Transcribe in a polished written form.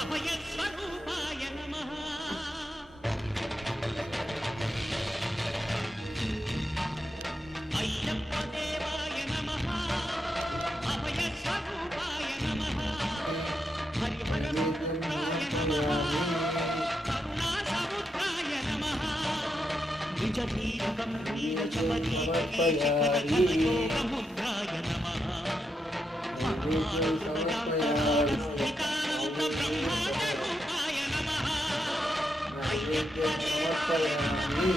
అభయస్వరూపాయ నమః అయ్యప్ప దేవాయ నమః అభయస్వరూపాయ నమః హరిహరపుత్రాయ నమః కరుణాసముద్రాయ నమః నిజధీర గంభీర శబరీశిఖర ఘనయోగముద్రాయ నమః స్థితానంత బ్రహ్మాండ రూపాయ నమః అయ్యప్ప దేవాయ నమః